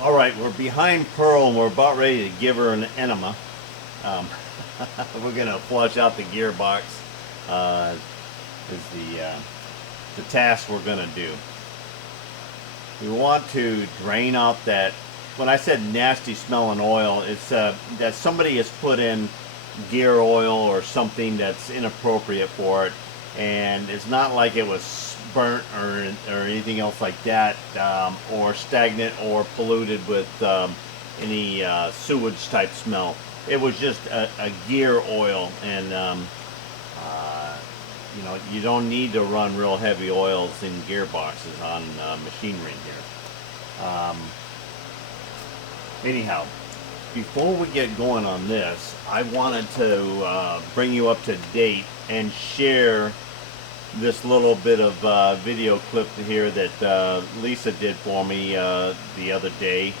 Alright, we're behind Pearl and we're about ready to give her an enema. We're going to flush out the gearbox is the task we're going to do. We want to drain out that, when I said nasty smelling oil, it's that somebody has put in gear oil or something that's inappropriate for it, and it's not like it was burnt or anything else like that, or stagnant or polluted with any sewage type smell. It was just a gear oil, and you know, you don't need to run real heavy oils in gearboxes on machinery here. Anyhow, before we get going on this, I wanted to bring you up to date and share this little bit of video clip here that Lisa did for me the other day,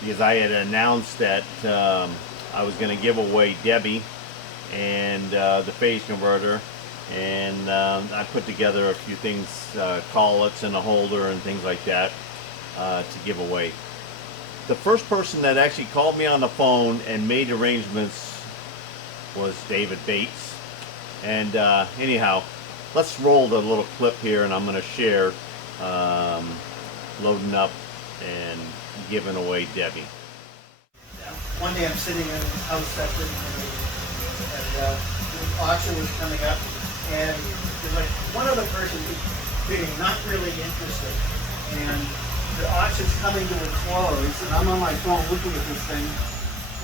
because I had announced that I was going to give away Debbie and the phase converter, and I put together a few things, collets and a holder and things like that to give away. The first person that actually called me on the phone and made arrangements was David Bates. And anyhow, let's roll the little clip here, and I'm going to share loading up and giving away Debbie. One day I'm sitting in the house separate, and the auction was coming up, and there's like one other person bidding, not really interested, and the auction's coming to a close, and I'm on my phone looking at this thing,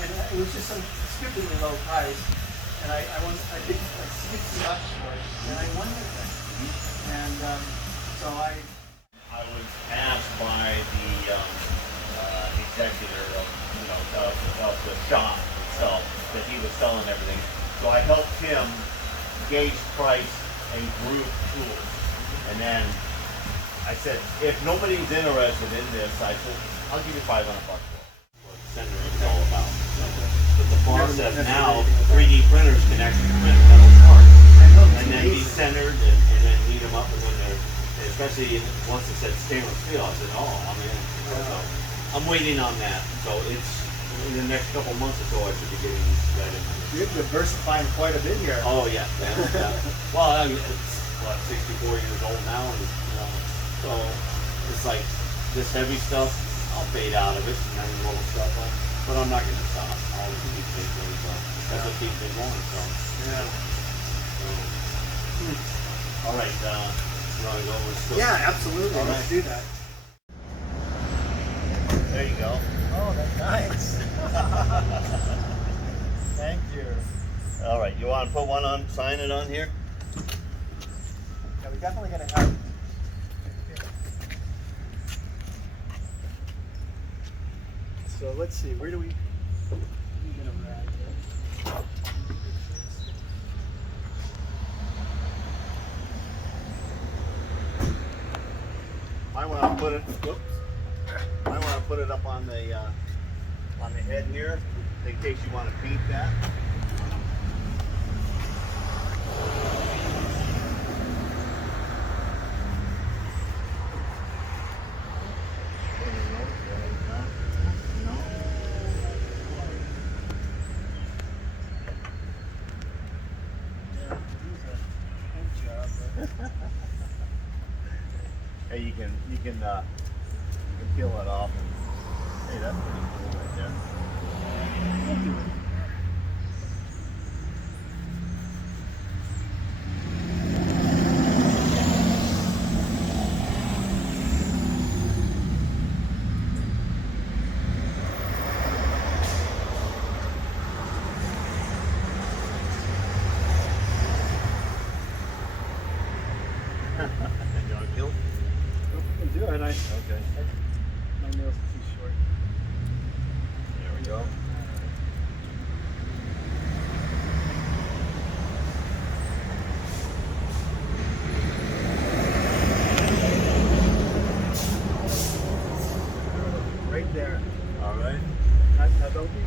and it was just some stupidly low price. And I did like 60 bucks for it, and I won the thing. And so I was asked by the executor of, you know, of the shop itself that he was selling everything. So I helped him gauge price and group tools. And then I said, if nobody's interested in this, I said, I'll give you $500 for it. What Fenner is all about. But the far says now 3D printers can actually print metal parts, and then be centered and then heat them up, and then they're, especially once it said stainless steel, I said, oh, I'm in. So I'm waiting on that. So it's in the next couple months or so I should be getting that in. You're diversifying quite a bit here. Oh yeah, yeah. Well, I mean, it's what, 64 years old now, and you know, so it's like this heavy stuff, I'll fade out of it, and then little stuff. But I'm not going to stop. I'll keep thinking, that's what keeps me going. So Yeah. All right. You want to go? Yeah, absolutely. All Let's right. do that. There you go. Oh, that's nice. Thank you. All right. You want to put one on? Sign it on here. Yeah, we're definitely going to have. So let's see, where do we? Might want to put it. Whoops. Might want to put it up on the head here, in case you want to paint that. Hey, you can peel that off. And, hey, that's pretty cool right there.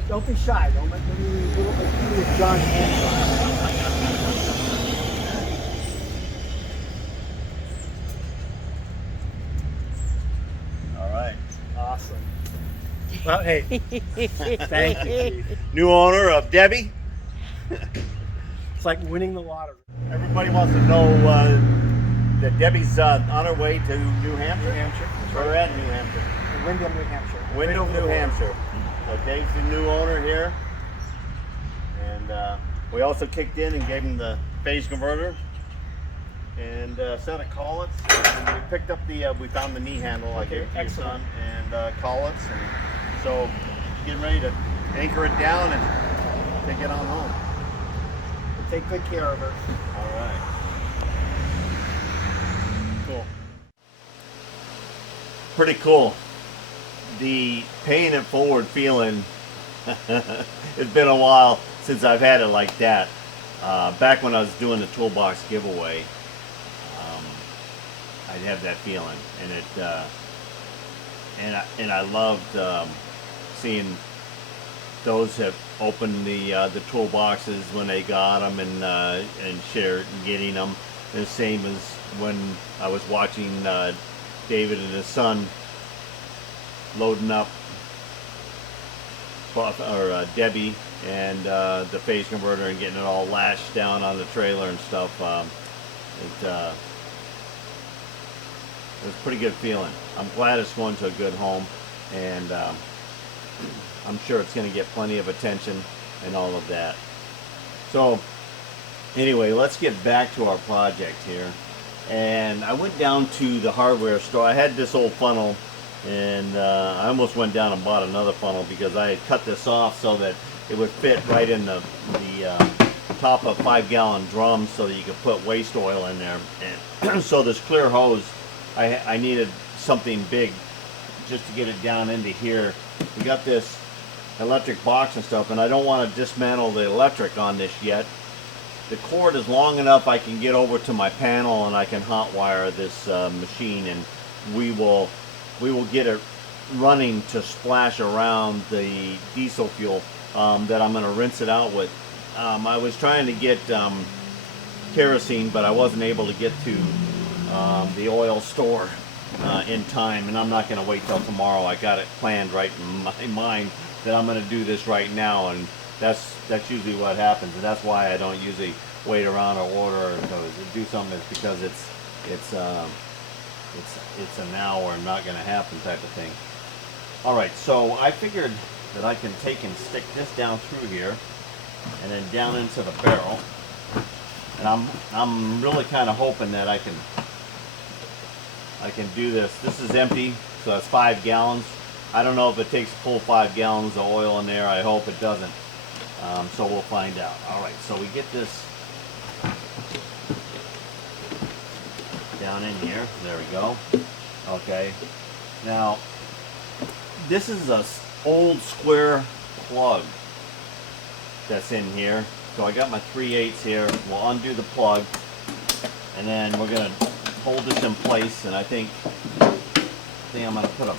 Don't be shy. Don't let any little bit John's hands. All right. Awesome. Well, hey, thank you, Chief. New owner of Debbie. It's like winning the lottery. Everybody wants to know that Debbie's on her way to New Hampshire. New Hampshire. That's We're right. at New Hampshire. Wyndham, New Hampshire. Wyndham, New Hampshire. So Dave's the new owner here. And we also kicked in and gave him the phase converter. And set of collets. And we picked up the, we found the knee handle I gave it to your son. And collets. And so getting ready to anchor it down and take it on home. We'll take good care of her. All right. Cool. Pretty cool. The paying it forward feeling, it's been a while since I've had it like that. Back when I was doing the toolbox giveaway, I'd have that feeling, and I loved seeing those have opened the toolboxes when they got them and shared and getting them. The same as when I was watching David and his son loading up Debbie and the phase converter and getting it all lashed down on the trailer and stuff. It was a pretty good feeling. I'm glad it's going to a good home, and I'm sure it's going to get plenty of attention and all of that. So anyway, let's get back to our project here. And I went down to the hardware store. I had this old funnel, and I almost went down and bought another funnel because I had cut this off so that it would fit right in the top of 5-gallon drums so that you could put waste oil in there. And so this clear hose, I needed something big just to get it down into here. We got this electric box and stuff, and I don't want to dismantle the electric on this yet. The cord is long enough I can get over to my panel and I can hot wire this machine, and we will get it running to splash around the diesel fuel that I'm going to rinse it out with. I was trying to get kerosene, but I wasn't able to get to the oil store in time, and I'm not going to wait till tomorrow. I got it planned right in my mind that I'm going to do this right now, and that's usually what happens, and that's why I don't usually wait around or order or do something. It's because it's a now or not going to happen type of thing. All right, so I figured that I can take and stick this down through here and then down into the barrel, and I'm really kind of hoping that I can do this. This is empty, so that's 5 gallons. I don't know if it takes full 5 gallons of oil in there. I hope it doesn't. So we'll find out. All right, so we get this down in here. There we go. Okay. Now, this is a old square plug that's in here. So I got my 3/8 here. We'll undo the plug, and then we're gonna hold this in place. And I think I'm gonna put a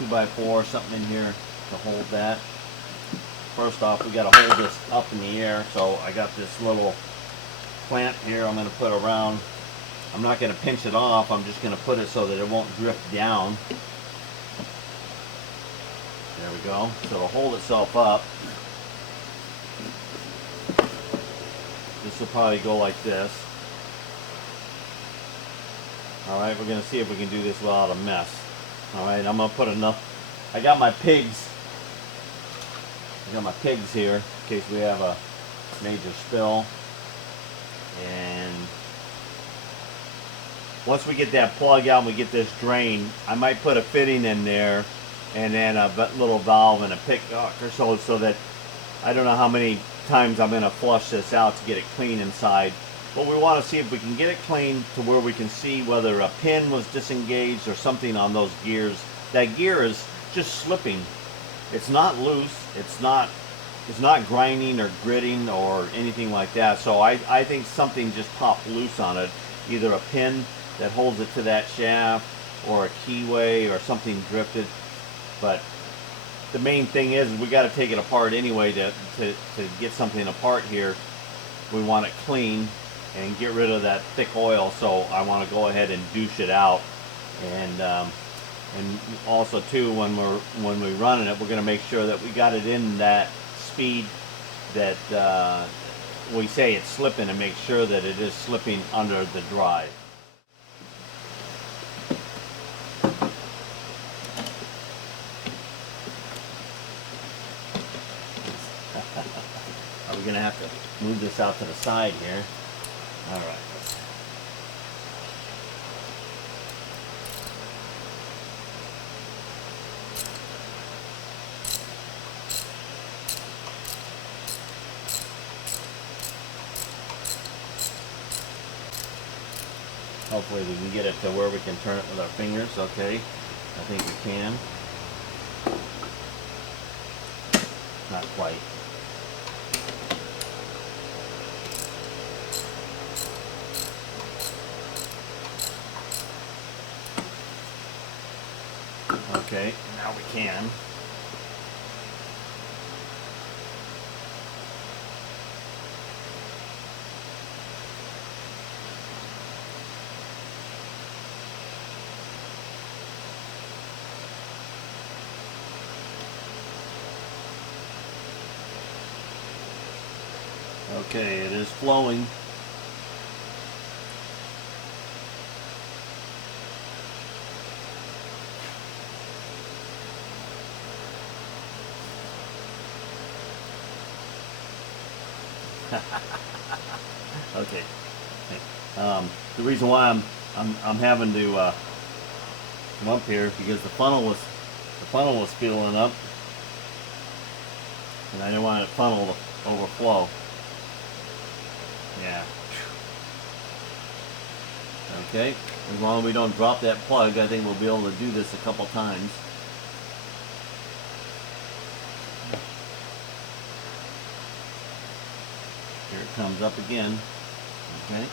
2x4 or something in here to hold that. First off, we got to hold this up in the air, so I got this little clamp here I'm going to put around. I'm not going to pinch it off, I'm just going to put it so that it won't drift down. There we go. So it'll hold itself up. This will probably go like this. Alright, we're going to see if we can do this without a mess. Alright, I'm going to put enough. I got my pigs here in case we have a major spill. And once we get that plug out and we get this drain, I might put a fitting in there and then a little valve and a pick or so that I don't know how many times I'm going to flush this out to get it clean inside. But we want to see if we can get it clean to where we can see whether a pin was disengaged or something on those gears. That gear is just slipping. It's not loose. It's not grinding or gritting or anything like that. So I think something just popped loose on it. Either a pin that holds it to that shaft or a keyway or something drifted. But the main thing is we got to take it apart anyway to get something apart here. We want it clean and get rid of that thick oil, so I want to go ahead and douche it out. And also too, when we're running it, we're going to make sure that we got it in that speed that we say it's slipping, and make sure that it is slipping under the drive. Are we going to have to move this out to the side here? All right. Hopefully we can get it to where we can turn it with our fingers. Okay, I think we can. Not quite. Okay, now we can. Okay, it is flowing. Okay. The reason why I'm having to come up here because the funnel was filling up, and I didn't want the funnel to overflow. Yeah. Okay. As long as we don't drop that plug, I think we'll be able to do this a couple times. Here it comes up again. Okay.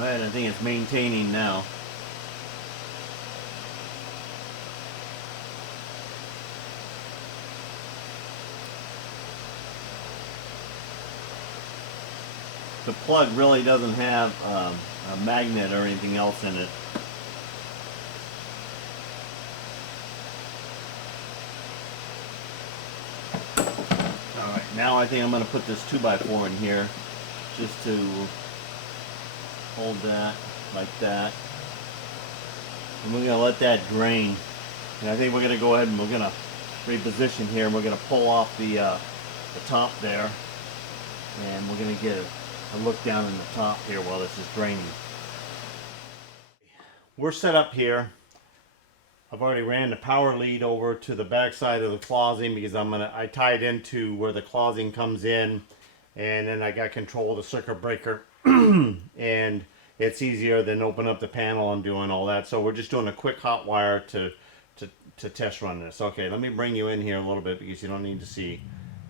Alright, I think it's maintaining now. The plug really doesn't have a magnet or anything else in it. Alright, now I think I'm going to put this 2x4 in here just to hold that like that, and we're going to let that drain. And I think we're going to go ahead and we're going to reposition here, and we're going to pull off the top there, and we're going to get a look down in the top here while this is draining. We're set up here. I've already ran the power lead over to the back side of the closing because I tie it into where the closing comes in, and then I got control of the circuit breaker. And it's easier than open up the panel and doing all that. So we're just doing a quick hot wire to test run this. Okay, let me bring you in here a little bit because you don't need to see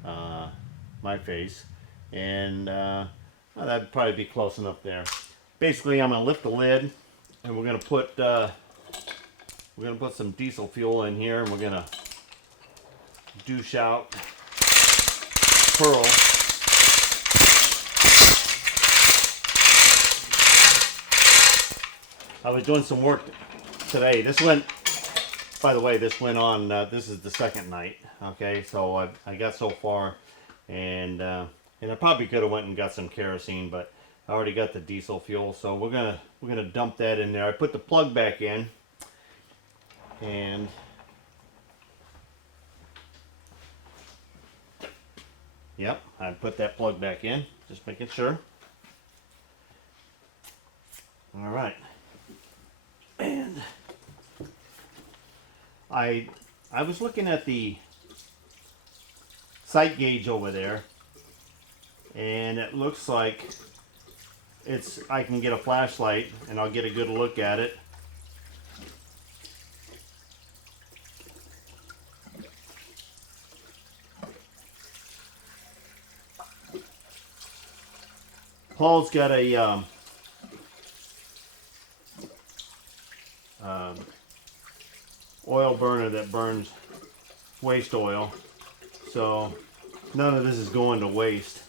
my face. And well, that'd probably be close enough there. Basically, I'm gonna lift the lid, and we're gonna put some diesel fuel in here, and we're gonna douche out pearl. I was doing some work today. This went, by the way, this went on, this is the second night, okay? So I got so far, and I probably could have went and got some kerosene, but I already got the diesel fuel, so we're gonna dump that in there. I put the plug back in, and yep, I put that plug back in, just making sure. All right. And I was looking at the sight gauge over there, and it looks like I can get a flashlight and I'll get a good look at it. Paul's got a oil burner that burns waste oil, so none of this is going to waste.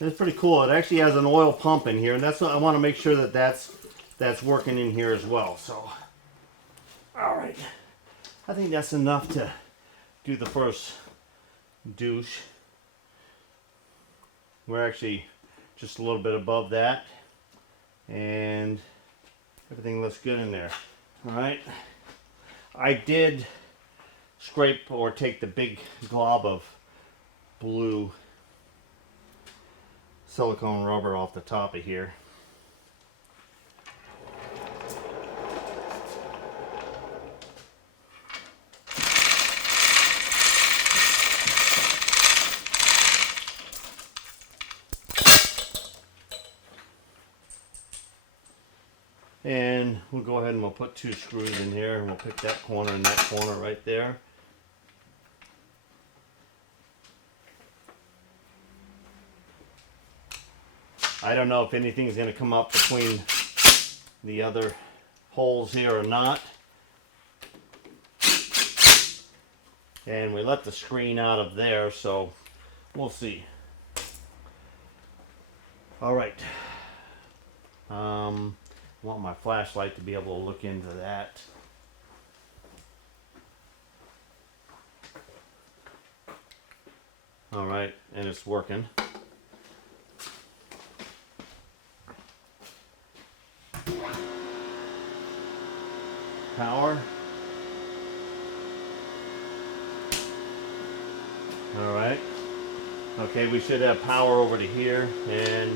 It's pretty cool. It actually has an oil pump in here, and that's what I want to make sure that that's working in here as well. So, all right, I think that's enough to do the first douche. We're actually just a little bit above that, and everything looks good in there. All right, I did scrape or take the big glob of blue silicone rubber off the top of here. And we'll go ahead and we'll put 2 screws in here, and we'll pick that corner and that corner right there. I don't know if anything's going to come up between the other holes here or not. And we let the screen out of there, so we'll see. All right. I want my flashlight to be able to look into that. All right, and it's working. Power. All right. Okay, we should have power over to here. And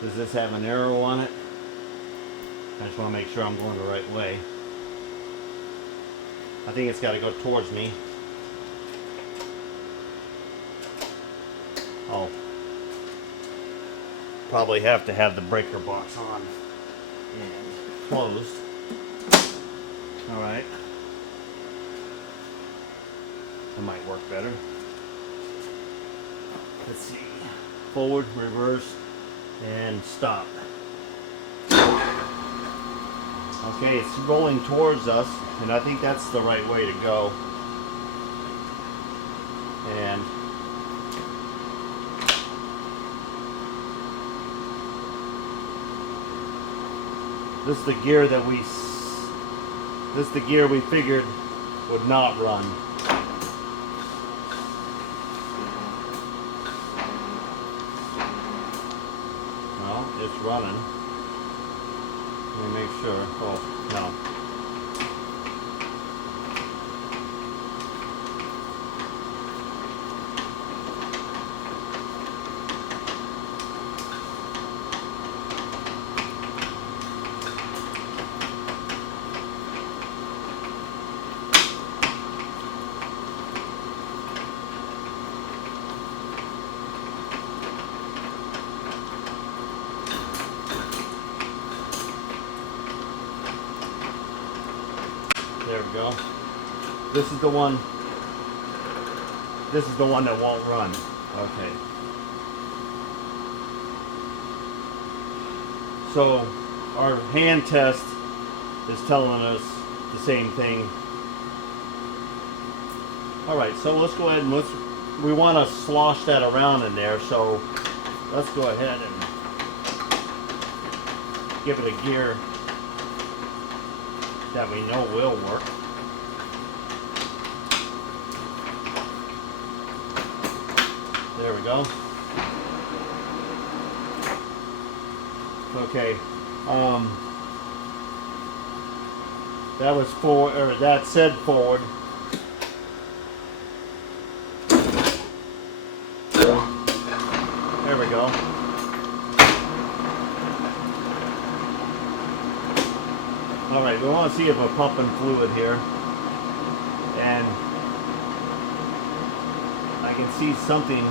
does this have an arrow on it? I just want to make sure I'm going the right way. I think it's got to go towards me. I'll probably have to have the breaker box on and closed. All right. That might work better. Let's see. Forward, reverse, and stop. Okay, it's rolling towards us, and I think that's the right way to go. And this is the gear that this is the gear we figured would not run. Well, it's running. Let me make sure. Oh, no. There we go. This is the one. This is the one that won't run. Okay. So our hand test is telling us the same thing. All right. So let's go ahead and we want to slosh that around in there. So let's go ahead and give it a gear that we know will work. There we go. Okay. That was forward, or that said forward. There we go. All right, we want to see if we're pumping fluid here, and I can see something.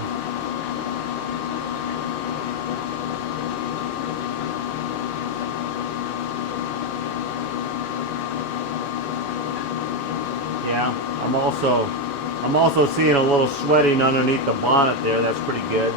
Yeah, I'm also seeing a little sweating underneath the bonnet there. That's pretty good.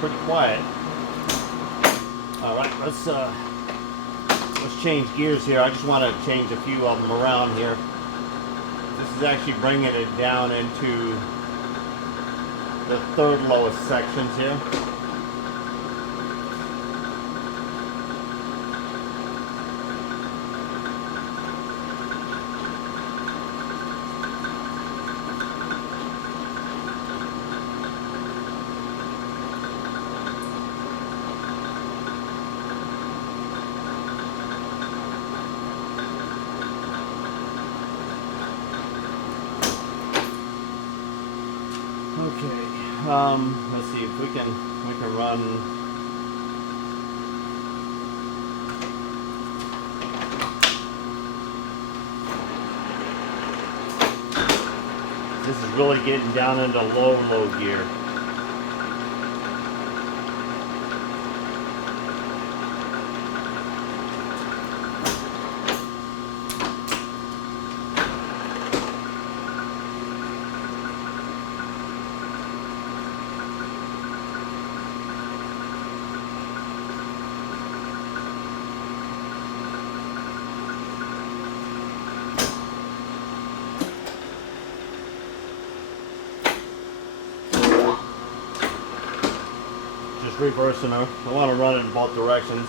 Pretty quiet. All right, let's change gears here. I just want to change a few of them around here. This is actually bringing it down into the third lowest sections here. Okay, let's see if we can run. This is really getting down into low gear. Just reversing her. I want to run it in both directions.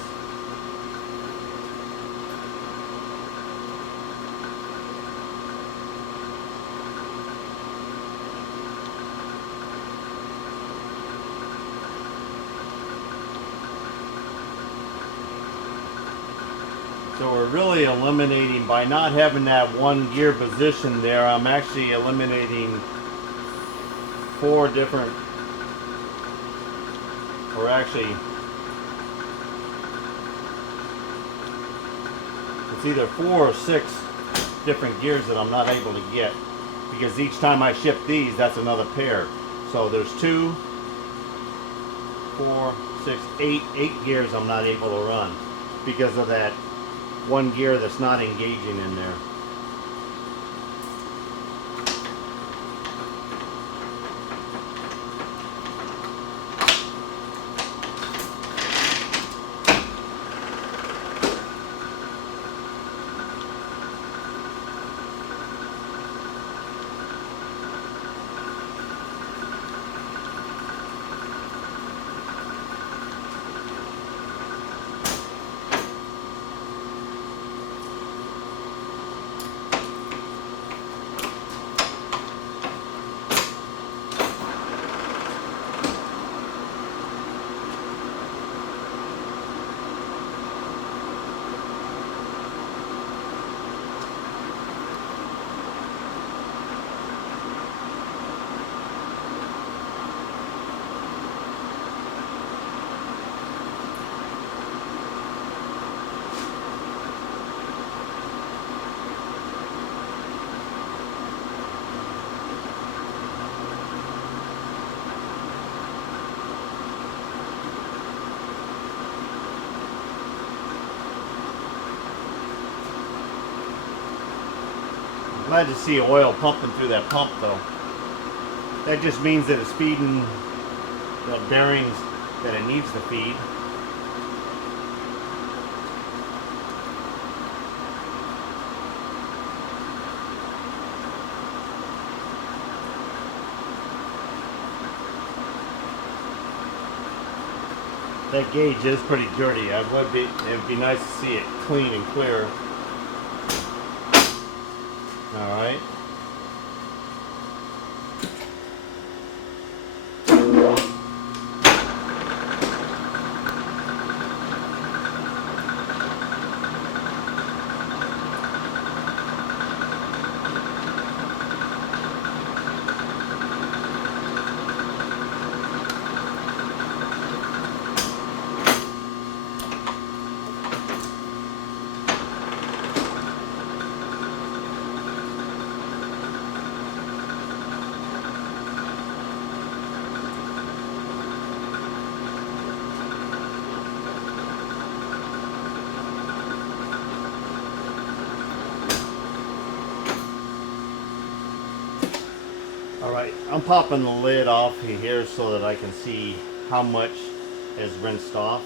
So we're really eliminating, by not having that one gear position there, I'm actually eliminating 4 different, or actually, it's either 4 or 6 different gears that I'm not able to get, because each time I ship these, that's another pair. So there's 2, 4, 6, 8 gears I'm not able to run because of that one gear that's not engaging in there. Glad to see oil pumping through that pump though. That just means that it's feeding the bearings that it needs to feed. That gauge is pretty dirty. It'd be nice to see it clean and clear. All right. Alright, I'm popping the lid off here so that I can see how much is rinsed off.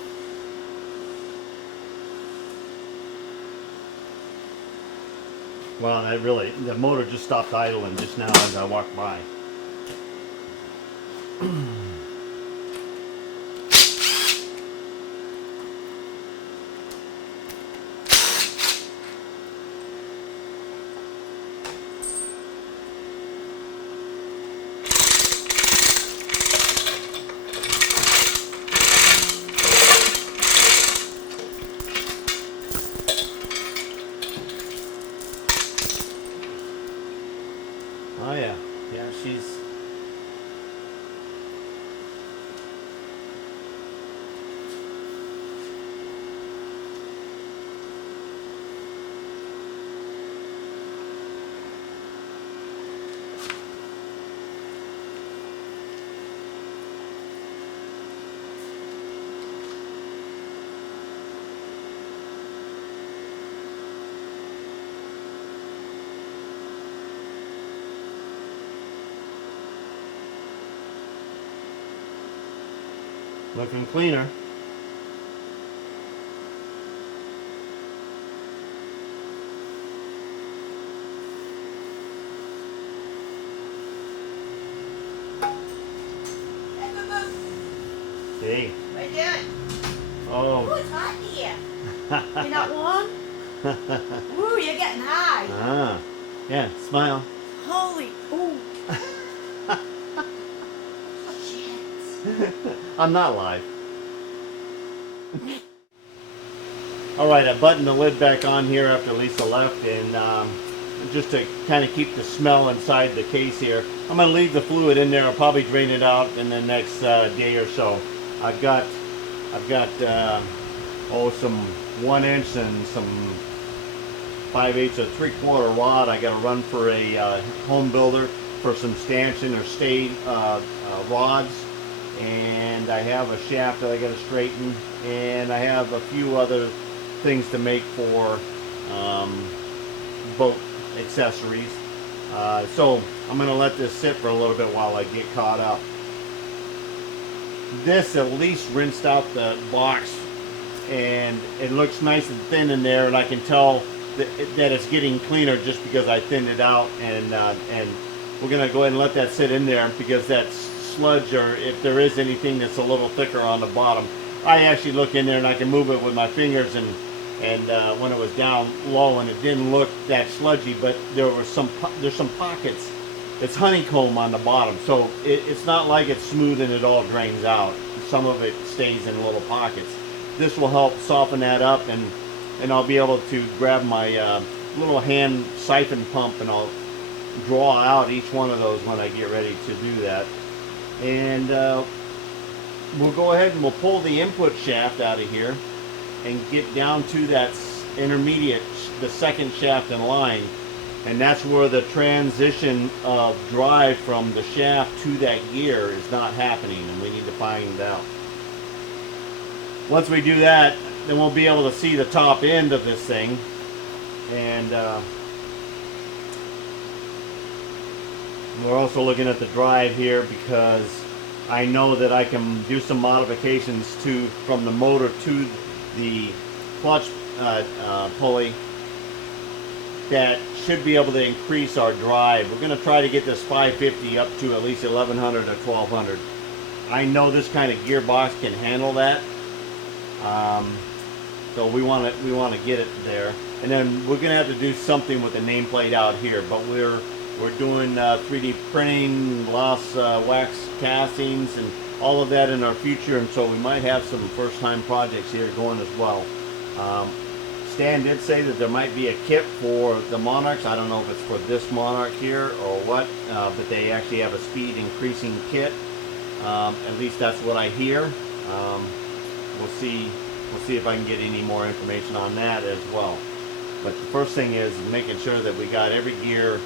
Well, the motor just stopped idling just now as I walked by. Oh yeah, she's... looking cleaner. Hey. What are you doing? Oh. Ooh, it's hot here. You're not warm? Ooh, you're getting high. Ah. Yeah, smile. Holy, ooh. Shit. I'm not live. Alright, I buttoned the lid back on here after Lisa left, and just to kind of keep the smell inside the case here, I'm going to leave the fluid in there. I'll probably drain it out in the next day or so. I've got some 1 inch and some 5/8 or 3/4 rod. I got to run for a home builder for some stanchion or stay rods, and I have a shaft that I got to straighten, and I have a few other things to make for boat accessories. So I'm going to let this sit for a little bit while I get caught up. This at least rinsed out the box, and it looks nice and thin in there, and I can tell that it's getting cleaner just because I thinned it out, and we're going to go ahead and let that sit in there, because that sludge, or if there is anything that's a little thicker on the bottom, I actually look in there and I can move it with my fingers, and when it was down low, and it didn't look that sludgy, but there's some pockets. It's honeycomb on the bottom, so it's not like it's smooth and it all drains out. Some of it stays in little pockets. This will help soften that up, and I'll be able to grab my little hand siphon pump, and I'll draw out each one of those when I get ready to do that. And we'll go ahead and we'll pull the input shaft out of here and get down to that intermediate, the second shaft in line, and that's where the transition of drive from the shaft to that gear is not happening, and we need to find out. Once we do that, then we'll be able to see the top end of this thing, and we're also looking at the drive here, because I know that I can do some modifications from the motor to the clutch pulley that should be able to increase our drive. We're going to try to get this 550 up to at least 1100 or 1200. I know this kind of gearbox can handle that, So we want to get it there, and then we're gonna have to do something with the nameplate out here. But we're doing 3D printing, gloss wax castings, and all of that in our future. And so we might have some first-time projects here going as well. Stan did say that there might be a kit for the Monarchs. I don't know if it's for this Monarch here or what, but they actually have a speed increasing kit. At least that's what I hear. We'll see if I can get any more information on that as well. But the first thing is making sure that we got every gear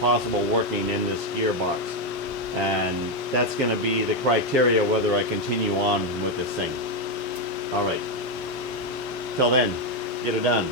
possible working in this gearbox. And that's going to be the criteria whether I continue on with this thing. Alright. Till then, get it done.